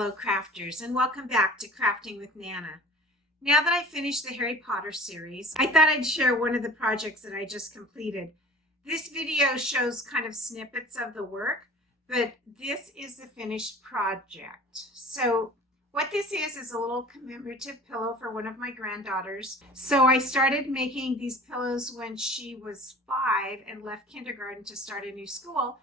fellow crafters, and welcome back to Crafting with Nana. Now that I finished the Harry Potter series, I thought I'd share one of the projects that I just completed. This video shows kind of snippets of the work, but this is the finished project. So what this is a little commemorative pillow for one of my granddaughters. So I started making these pillows when she was 5 and left kindergarten to start a new school.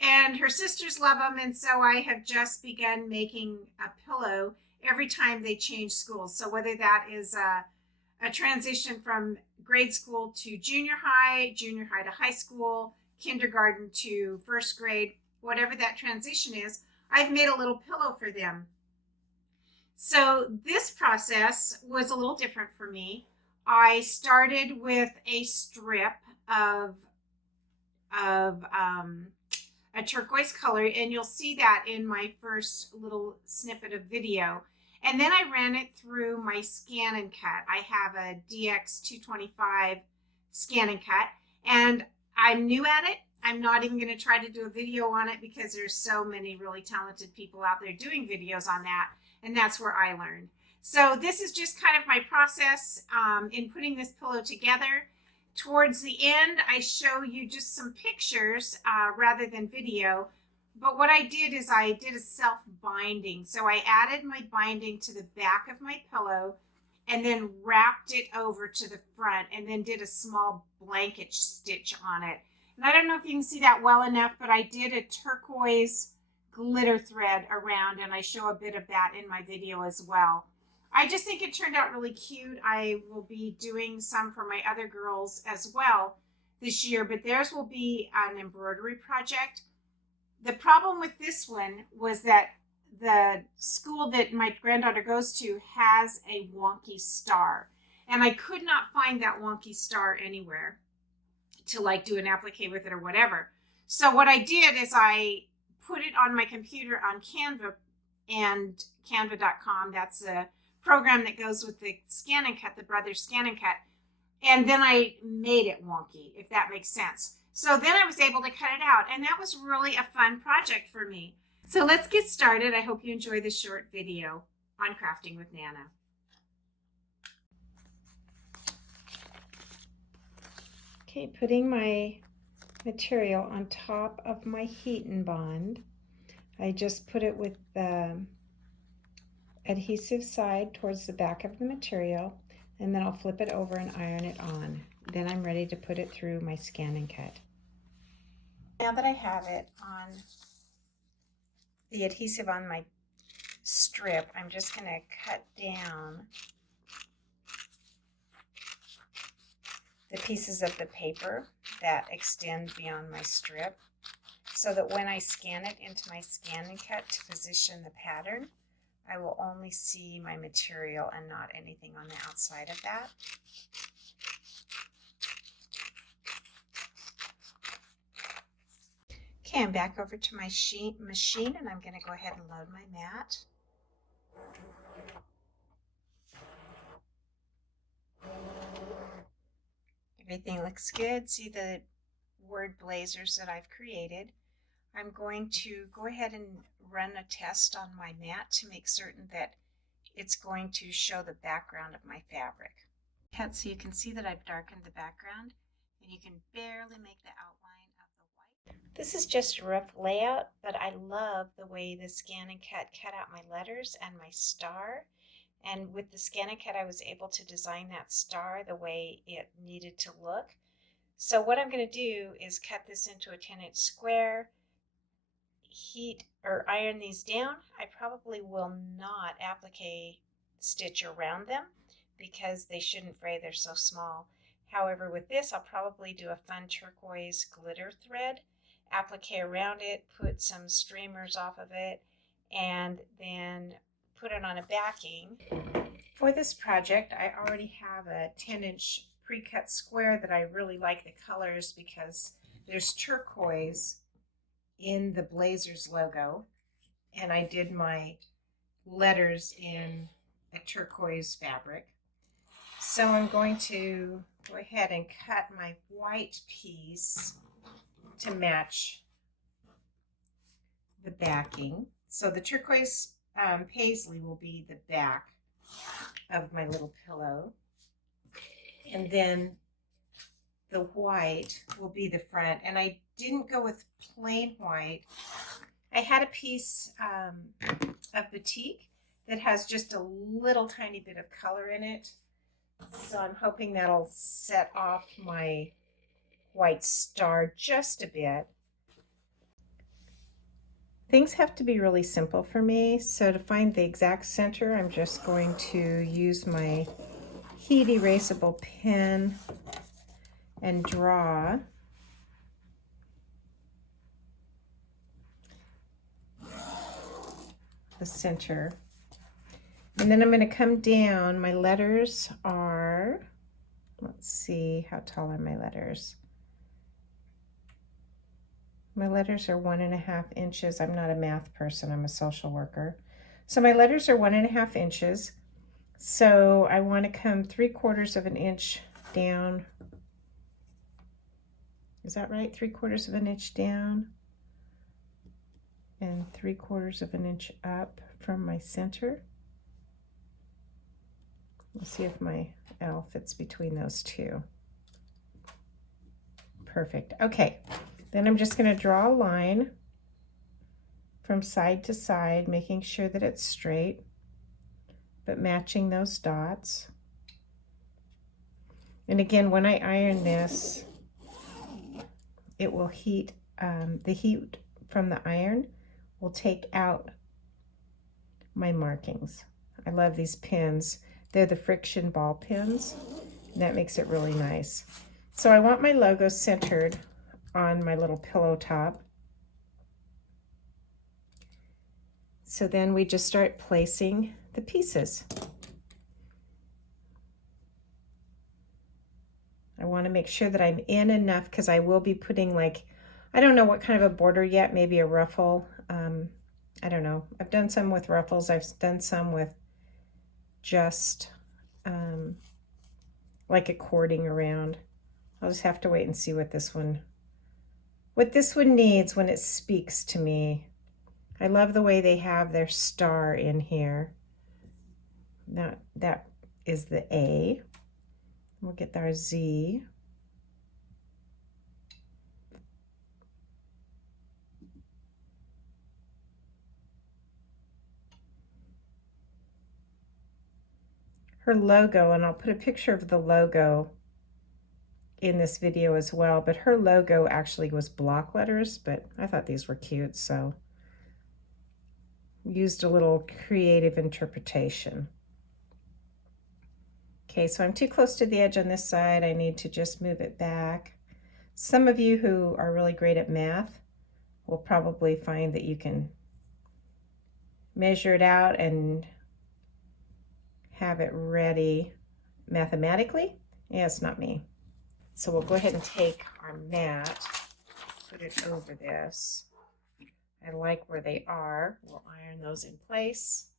And her sisters love them, and so I have just begun making a pillow every time they change schools. So whether that is a transition from grade school to junior high to high school, kindergarten to first grade, whatever that transition is, I've made a little pillow for them. So this process was a little different for me. I started with a strip of a turquoise color, and you'll see that in my first little snippet of video. And then I ran it through my scan and cut. I have a DX225 scan and cut, and I'm new at it. I'm not even going to try to do a video on it because there's so many really talented people out there doing videos on that, and that's where I learned. So this is just kind of my process in putting this pillow together. Towards the end, I show you just some pictures rather than video. But what I did is I did a self-binding. So I added my binding to the back of my pillow and then wrapped it over to the front and then did a small blanket stitch on it. And I don't know if you can see that well enough, but I did a turquoise glitter thread around, and I show a bit of that in my video as well. I just think it turned out really cute. I will be doing some for my other girls as well this year, but theirs will be an embroidery project. The problem with this one was that the school that my granddaughter goes to has a wonky star, and I could not find that wonky star anywhere to like do an applique with it or whatever. So what I did is I put it on my computer on Canva, and canva.com, that's a program that goes with the scan and cut, the Brothers Scan and Cut, and then I made it wonky, if that makes sense. So then I was able to cut it out, and that was really a fun project for me. So let's get started. I hope you enjoy this short video on Crafting with Nana. Okay, putting my material on top of my heat and bond. I just put it with the adhesive side towards the back of the material, and then I'll flip it over and iron it on. Then I'm ready to put it through my scan and cut. Now that I have it on the adhesive on my strip, I'm just going to cut down the pieces of the paper that extend beyond my strip so that when I scan it into my scan and cut to position the pattern, I will only see my material and not anything on the outside of that. Okay, I'm back over to my machine, and I'm going to go ahead and load my mat. Everything looks good. See the word blazers that I've created. I'm going to go ahead and run a test on my mat to make certain that it's going to show the background of my fabric. So you can see that I've darkened the background, and you can barely make the outline of the white. This is just a rough layout, but I love the way the scan and cut out my letters and my star. And with the scan and cut, I was able to design that star the way it needed to look. So what I'm going to do is cut this into a 10-inch square, heat or iron these down. I probably will not applique stitch around them because they shouldn't fray, they're so small. However, with this, I'll probably do a fun turquoise glitter thread, applique around it, put some streamers off of it, and then put it on a backing. For this project, I already have a 10-inch pre-cut square that I really like the colors because there's turquoise in the Blazers logo, and I did my letters in a turquoise fabric. So I'm going to go ahead and cut my white piece to match the backing. So the turquoise paisley will be the back of my little pillow. And then the white will be the front. And I didn't go with plain white. I had a piece of batik that has just a little tiny bit of color in it. So I'm hoping that'll set off my white star just a bit. Things have to be really simple for me. So to find the exact center, I'm just going to use my heat erasable pen and draw the center. And then I'm going to come down. My letters are, let's see, how tall are my letters? My letters are 1.5 inches. I'm not a math person, I'm a social worker. So my letters are 1.5 inches. So I want to come 3/4 of an inch down. Is that right? 3/4 of an inch down and 3/4 of an inch up from my center. Let's see if my L fits between those two. Perfect. Okay, then I'm just going to draw a line from side to side, making sure that it's straight, but matching those dots. And again, when I iron this, it will heat, the heat from the iron will take out my markings. I love these pins. They're the friction ball pins, and that makes it really nice. So I want my logo centered on my little pillow top. So then we just start placing the pieces. I want to make sure that I'm in enough because I will be putting, like, I don't know what kind of a border yet, maybe a ruffle. I don't know. I've done some with ruffles. I've done some with just like a cording around. I'll just have to wait and see what this one needs when it speaks to me. I love the way they have their star in here. That is the A. We'll get our Z. Her logo, and I'll put a picture of the logo in this video as well, but her logo actually was block letters, but I thought these were cute, so used a little creative interpretation. Okay, so I'm too close to the edge on this side. I need to just move it back. Some of you who are really great at math will probably find that you can measure it out and have it ready mathematically. Yeah, it's not me. So we'll go ahead and take our mat, put it over this. I like where they are. We'll iron those in place.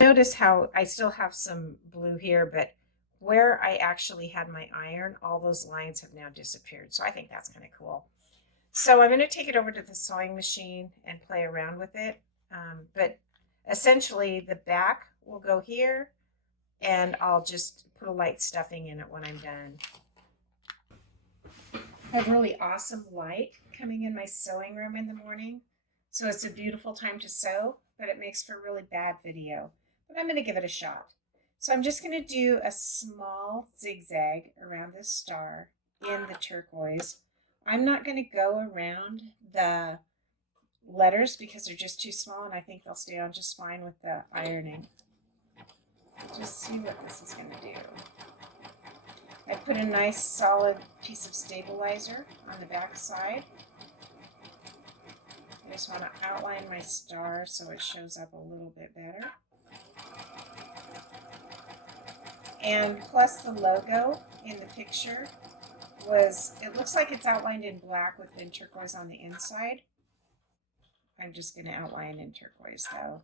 Notice how I still have some blue here, but where I actually had my iron, all those lines have now disappeared. So I think that's kind of cool. So I'm going to take it over to the sewing machine and play around with it. But essentially the back will go here, and I'll just put a light stuffing in it when I'm done. I have really awesome light coming in my sewing room in the morning. So it's a beautiful time to sew, but it makes for really bad video. But I'm going to give it a shot. So I'm just going to do a small zigzag around this star in the turquoise. I'm not going to go around the letters because they're just too small, and I think they'll stay on just fine with the ironing. Just see what this is going to do. I put a nice solid piece of stabilizer on the back side. I just want to outline my star so it shows up a little bit better. And plus the logo in the picture it looks like it's outlined in black with turquoise on the inside. I'm just going to outline in turquoise though.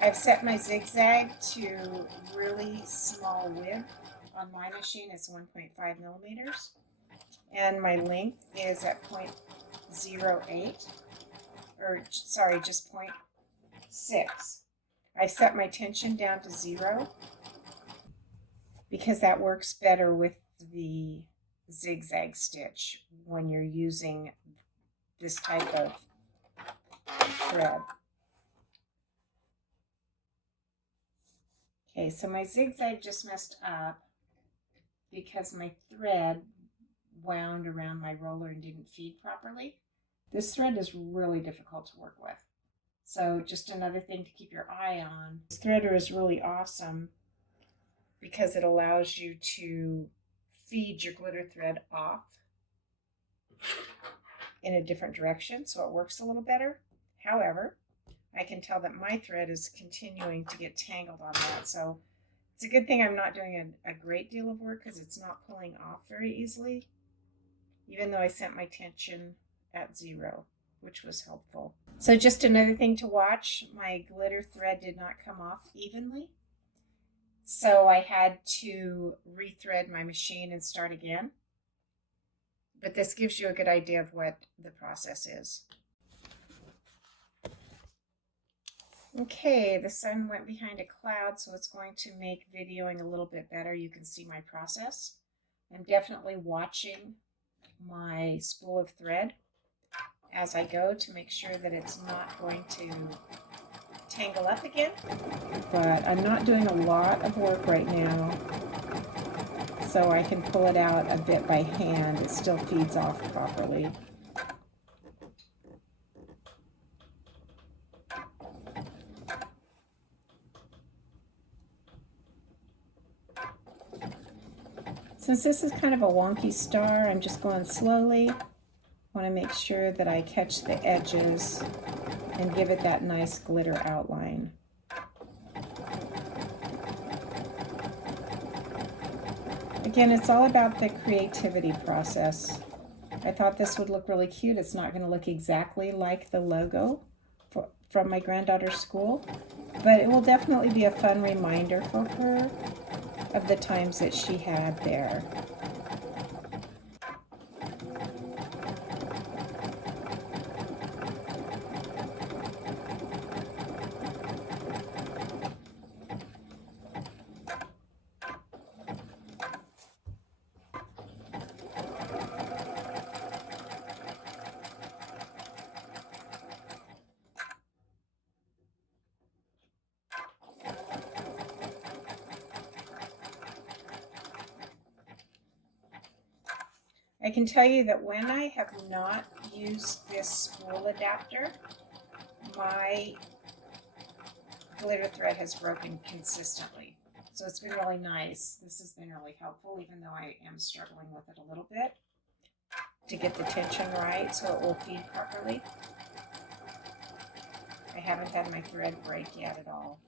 I've set my zigzag to really small width. On my machine it's 1.5 millimeters. and my length is at 0.08, or sorry, just 0.6. I set my tension down to 0 because that works better with the zigzag stitch when you're using this type of thread. Okay, so my zigzag just messed up because my thread wound around my roller and didn't feed properly. This thread is really difficult to work with. So just another thing to keep your eye on. This threader is really awesome because it allows you to feed your glitter thread off in a different direction, so it works a little better. However, I can tell that my thread is continuing to get tangled on that, so it's a good thing I'm not doing a great deal of work because it's not pulling off very easily, even though I set my tension at 0, which was helpful. So just another thing to watch, my glitter thread did not come off evenly, so I had to rethread my machine and start again. But this gives you a good idea of what the process is. Okay, the sun went behind a cloud, so it's going to make videoing a little bit better. You can see my process. I'm definitely watching my spool of thread as I go to make sure that it's not going to tangle up again. But I'm not doing a lot of work right now, so I can pull it out a bit by hand. It still feeds off properly. Since this is kind of a wonky star, I'm just going slowly. I want to make sure that I catch the edges and give it that nice glitter outline. Again, it's all about the creativity process. I thought this would look really cute. It's not going to look exactly like the logo from my granddaughter's school, but it will definitely be a fun reminder for her of the times that she had there. I can tell you that when I have not used this spool adapter, my glitter thread has broken consistently. So it's been really nice. This has been really helpful, even though I am struggling with it a little bit to get the tension right so it will feed properly. I haven't had my thread break yet at all.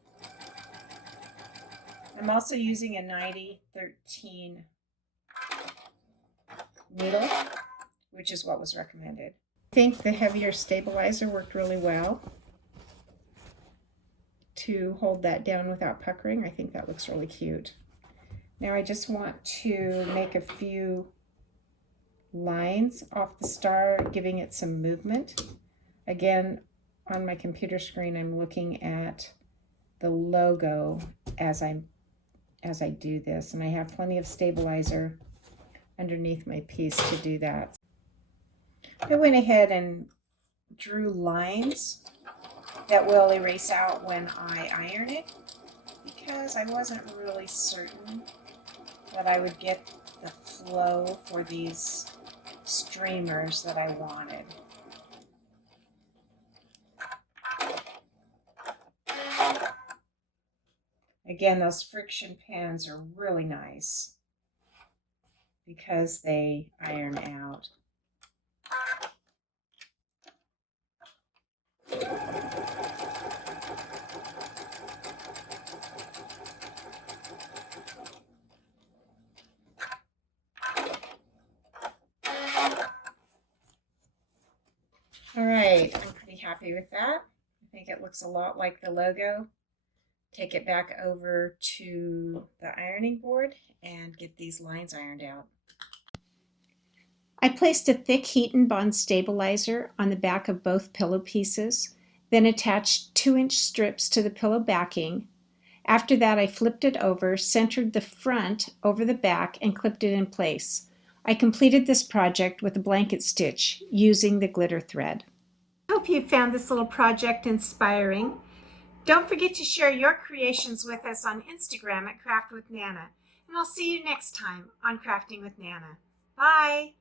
I'm also using a 90-13 needle, which is what was recommended. I think the heavier stabilizer worked really well to hold that down without puckering. I think that looks really cute. Now I just want to make a few lines off the star, giving it some movement. Again, on my computer screen, I'm looking at the logo as I do this, and I have plenty of stabilizer underneath my piece to do that. I went ahead and drew lines that will erase out when I iron it because I wasn't really certain that I would get the flow for these streamers that I wanted. Again, those friction pens are really nice because they iron out. All right, I'm pretty happy with that. I think it looks a lot like the logo. Take it back over to the ironing board and get these lines ironed out. I placed a thick heat and bond stabilizer on the back of both pillow pieces, then attached 2-inch strips to the pillow backing. After that, I flipped it over, centered the front over the back, and clipped it in place. I completed this project with a blanket stitch using the glitter thread. I hope you found this little project inspiring. Don't forget to share your creations with us on Instagram at Craft with Nana. And I'll see you next time on Crafting with Nana. Bye!